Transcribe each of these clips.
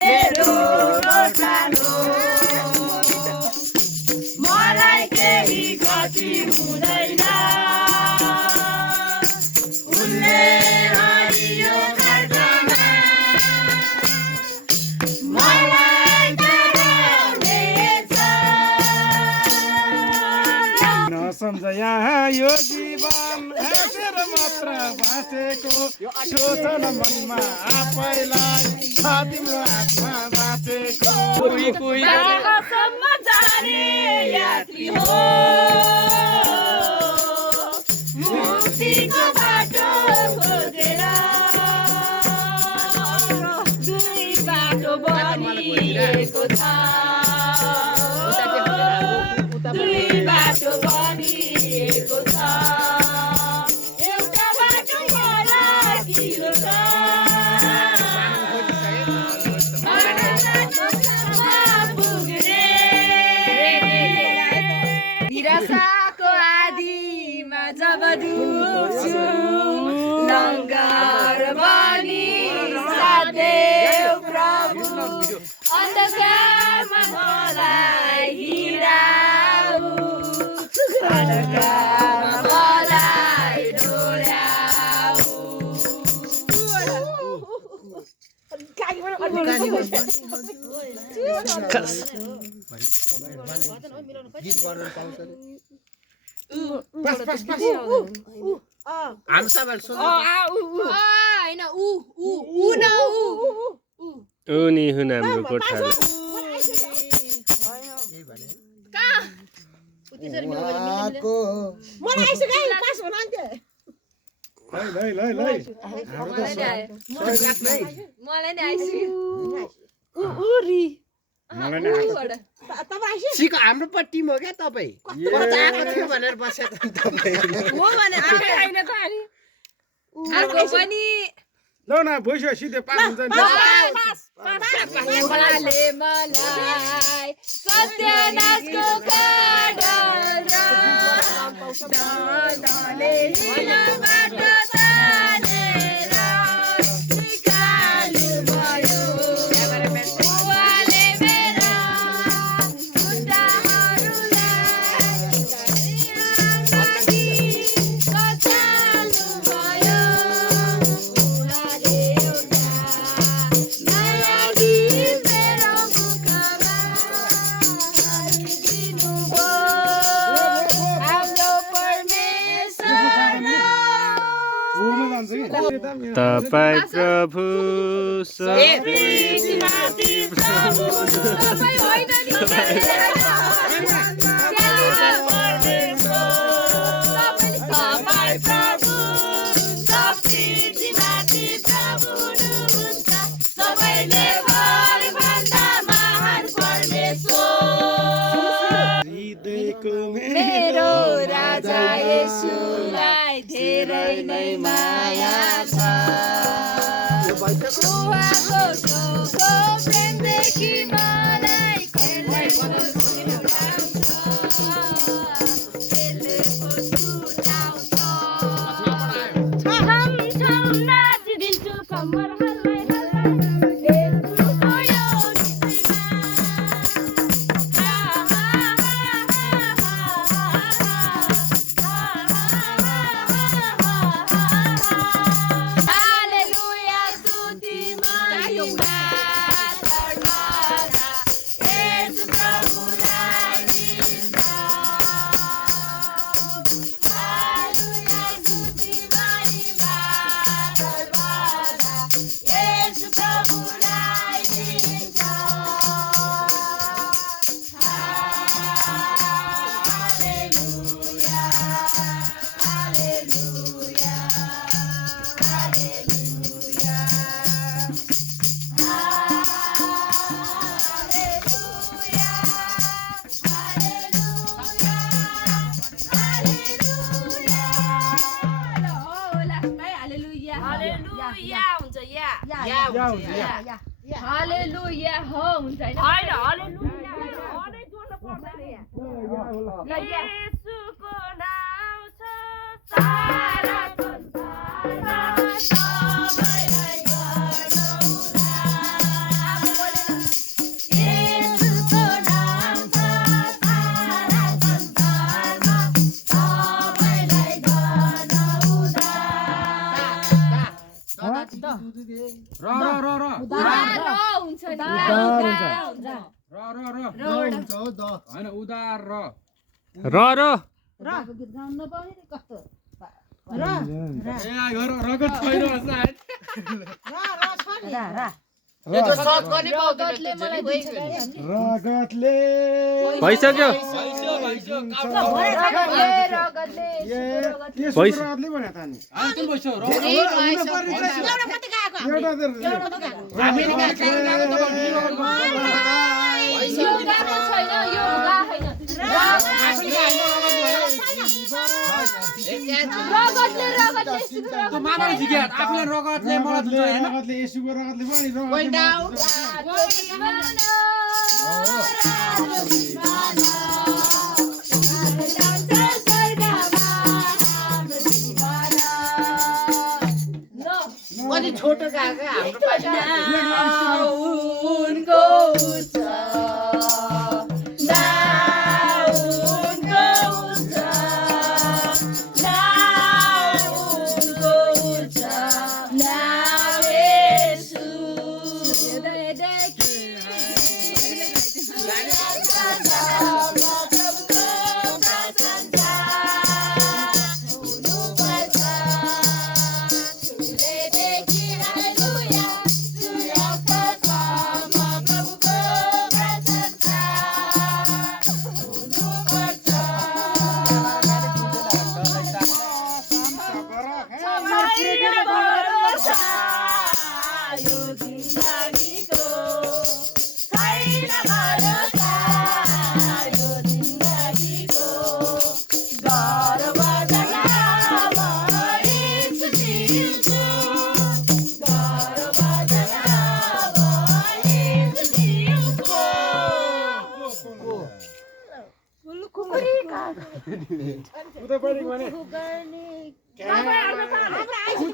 मेरो रोटालो मलाई केही गति हुँदैन उनले हरियो गर्दमा मलाई डराउनेछ नसम्झ यहाँ यो जीवन हाँसेर मात्र बाँचेको सोचन मनमा आफैलाई छ तिम्रो हातमा बाँचेको बाटोसम्म जाने यात्री हो मुक्तिको बाटो खोजेर दुई बाटो बनिएको छ दुई बाटो बनिएको छ एउटा बाटो फराकिलो छ निराशाको आदिमा जब डुब्छु लङ्गर बनी साथदेव प्रभु अन्धकारमा मलाई हिँडाऊ अन्धकारमा मलाई डोर्याऊ हामी सबैले सोध्नु हैन ऊ नि हुन हाम्रो गोठालो मलाई नि आइसक्यो सिको हाम्रो पट्टि टिम हो क्या तपाईँ आएको थियो भनेर बसेको अर्को पनि ल न भइसक्यो सिधै पास हुन्छ नि मलाई सत्यनाशको काँडल र हिलोबाट तानेर निकाल्नु भयो उहाँले मेरा खुट्टाहरूलाई कचाल्नु भयो उहाँले एउटा नयाँ गीत मेरो मुखमा हालिदिनुभयो हाम्रो परमेश्वर तपाईँ प्रभु प्रीतिमाथि प्रभु तपाईँ होइन नि तपाईँ प्रभु प्रीतिमाथि प्रभु हुनुहुन्छ सबैले भरभन्दा महान परमेश्वर मेरो राजा येशूलाई धेरै नै माया छ उहाँको चोखो प्रेमदेखि मलाई त्यसले छमछम नाचिदिन्छु कम्मर हल्लाई हालेलुया हो हुन्छ हैन हैन हालेलुया अझै जोड्न पर्दैन यहाँ येशूको नाम छ सारा संसारमा सबैलाई गर्नुला हुन्छ नि उदार हुन्छ होइन उदार र रगत छैन सायद रगतले भइसक्यो रगतले भने त नि आफूले रगतले रगतले यसुको रगतले पनि कति छोटो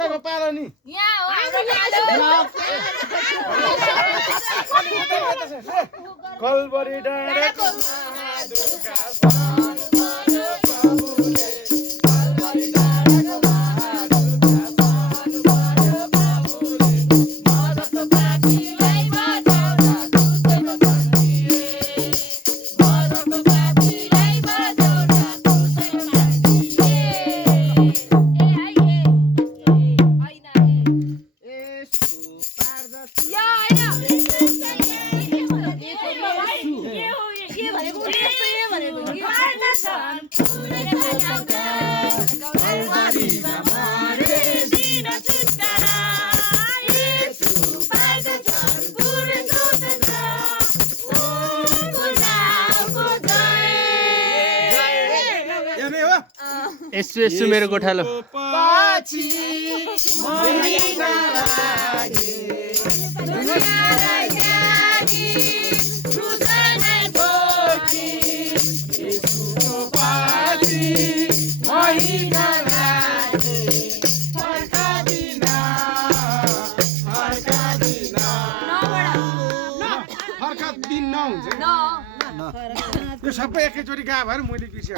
गएको पालो नि कलबरी डाँडाको यसो मेरो गोठालो यो सबै एकैचोटि गा भएर मैले बिर्सेँ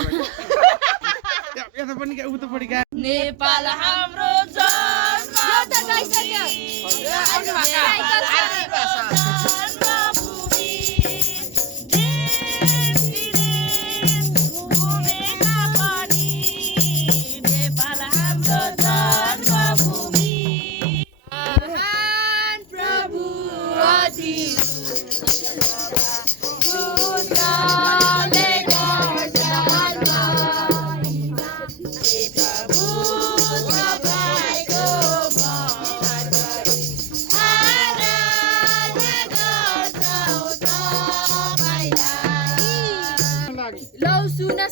यता पनि गा उता पनि गा नेपाल हाम्रो जन्मभूमि नेपाल हाम्रो जन्मभूमि महान प्रभु अति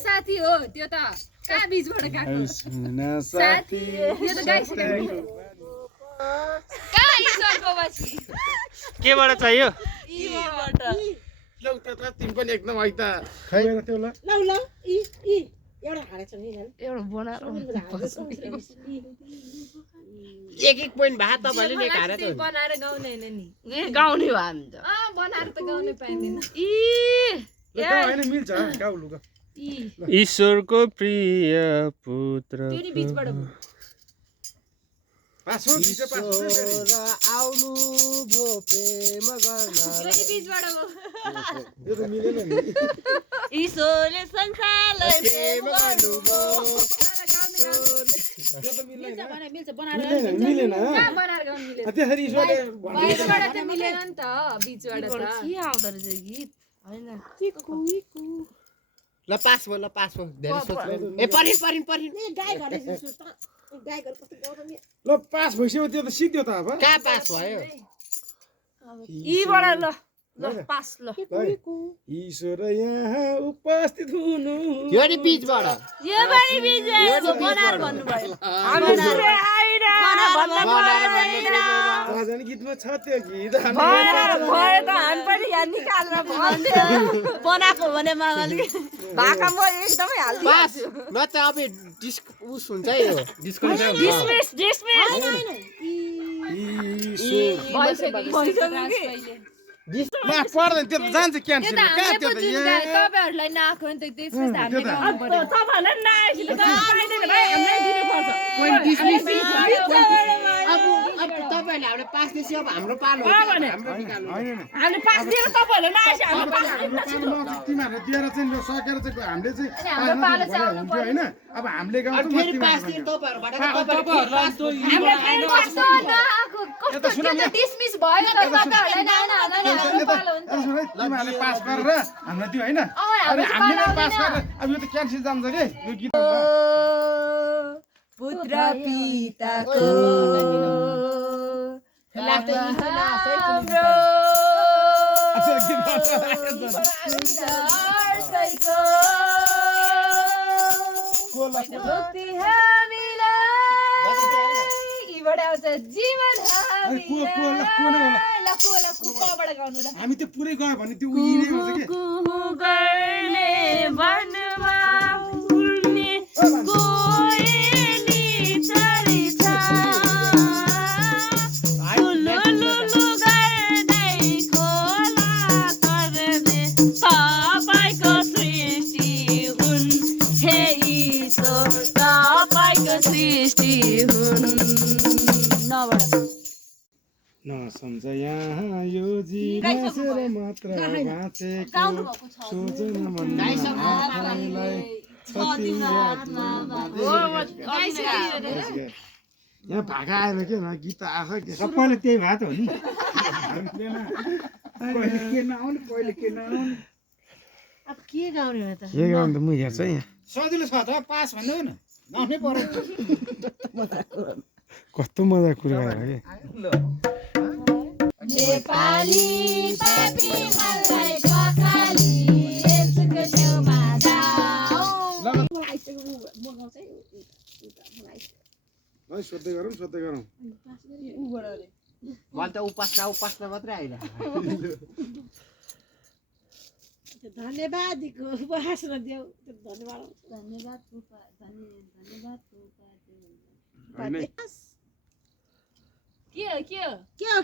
साथी हो त्यो त कहाँ बीचबाट गएको साथी यो त गाइसक्यो कहाँ ईश्वरको बसी केबाट चाहियो लौ त तिमी पनि एकदम है त खैर त्यो ल ल एउटा हालेछ नि एउटा बनाएर एक पोइन्ट भए तपाईँले नि हारे त बनाएर गाउने हैन नि गाउने हो हामी त बनाएर त गाउनै पाइँदैन हैन मिल्छ गाउ लु ईश्वरको प्रिय पुत्र त्यो नि बीचबाट पास हो बिच पास हो फेरि आउनु भो प्रेम गर्न यो बीचबाट हो यो त मिलेन नि ईश्वरले संसारलाई प्रेम गर्नु भो यो त मिलेन मिल्छ बनाएर मिलेन कहाँ बनाएर गाउनु मिलेन त्यसरी ईश्वरले बीचबाट त मिलेन नि त बीचबाट त के आउँदो रहेछ गीत हैन ल पास भयो धेरै सोच ए परिन ल पास भइसक्यो त्यो त सिध्यो त अब कहाँ पास भयो यीबाट ल पास ल ईश्वर यहाँ उपस्थित हुनु यो नि बीचबाट यो पनि बीच बनाएर भन्नु भयो हामीले आइन राजन गीतमा छ त्यो गीत बनाएर भयो त हामी पनि यहाँ निकालेर भन्थ्यो बनाएको भने मामाले भाका म एकदमै हाल्दिछु पास न त अब डिस्क उस हुन्छ है यो डिसमिस ला पर्दैन त्यो त जान्छ क्यान्सल कहाँ त्यो त तपाईहरुलाई नआएको नि त त्यसपछि हामीले गाउनु पर्यो तपाईहरुलाई नआएपछि त पाइदैन भाइ हामीलाई दिनुपर्छ अब तपाईहरुले हामीले पास दिएपछि अब हाम्रो पालो हाम्रो निकाल्नु हामीले पास दिएर तपाईहरुले नआएपछि हामी पास तिमीहरूले दिएर चाहिँ सकेर चाहिँ हामीले चाहिँ हाम्रो पालो चाहिँ आउनु हुन्छ हैन अब हामीले गाउँछौँ फेरि पास दिएर तपाईहरुबाट तपाईहरुलाई त हाम्रो फेरि कस्तो नआएको कस्तो त्यो त डिसमिस भयो त तपाईहरुलाई नआएन हाम्रो पालो हुन्छ तिमीहरूले पास गरेर हामीलाई दियो हैन अनि हामीले पास गरेर अब यो त क्यान्सल जान्छ के यो गीत पुत्र पिताको जीवन हामी त्यो पुरै गयो भने त्यो उइने हुन्छ के नसम्झ यहाँ यो जीवन मात्र बाँचेको सोचेन मनलाई यहाँ भाका आएर के न गीत आएको के सबैले त्यही भएको हो नि कहिले के नआउने अब के गाउने हो त के गाउनु त म हेर्छु यहाँ सजिलो छ त पास भन्नु न गाउनै पर्यो कस्तो मजा कुरा गरे के नेपाली पापी मलाई पखाली यसको छेउमा जाऊ है सोध्दै गरौँ मलाई त उपासना मात्रै आइला धन्यवाद उपासना देऊ धन्यवाद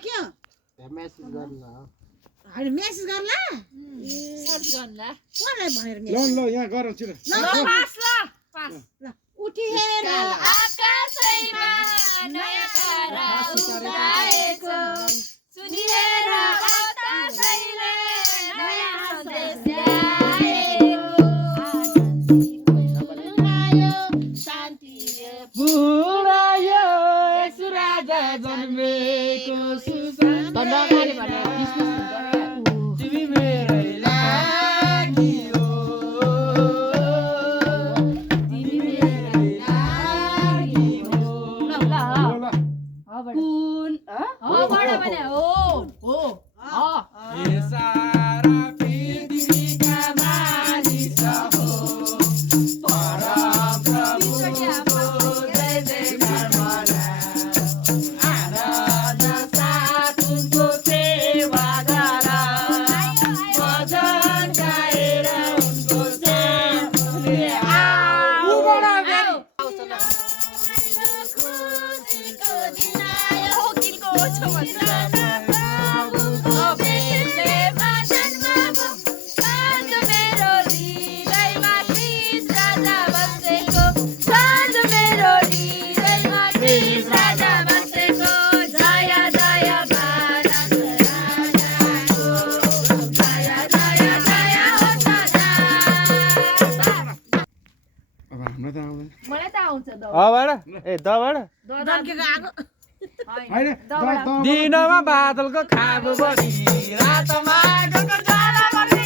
के मेसेज गर्नु हैन मेसेज गर्ला सर्च गर्नुला कसलाई भनेर ल मेसेज ल यहाँ गरौँ छिटो पास उठिएर आकाशैमा नयाँ तारा उदाएको सुनिएर बतासैले नयाँ सन्देश बुढायो यसु राजा जन्मेको सुसान तिमी मेरै लागि हो तिमी मेरै लागि हो कुन हो बडा भने हो ए अबाट ए दबाट धन्केको आगो होइन दिनमा बादलको खाब बढी रातमा गगन जाला बढी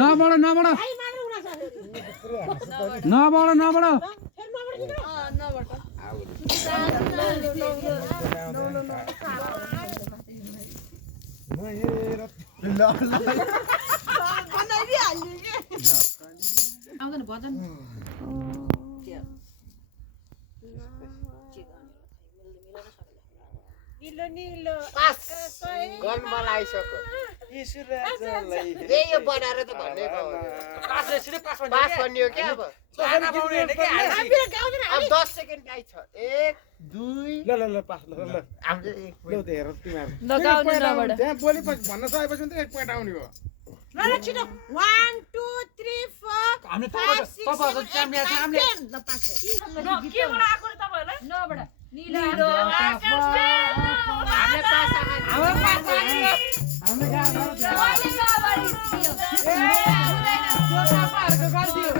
नबड नबड नबड नबड आउँदैन भजन निलो निलो गर्न मलाई आइसक्यो यो बनाएर त भन्ने पास भन्ने हो क्या अब 10 सेकेन्ड गाई छ 1 2 ल पास ल हाम्रो एक ल त हेर तिमीहरू लगाउनु नबाट त्यहाँ बोली भन्न सकेपछि त एक पोइन्ट आउने हो ल छिटो 1 2 3 4 हामी 5 6 तपाईहरु च्याम्पियन छ हामीले ल पास केबाट आएको रे तपाईहरुलाई नबाट नीलो आकाश हामीले पास हाम्रो पास हामीले गाडी मैले गाडी जोता पारको गरिदियो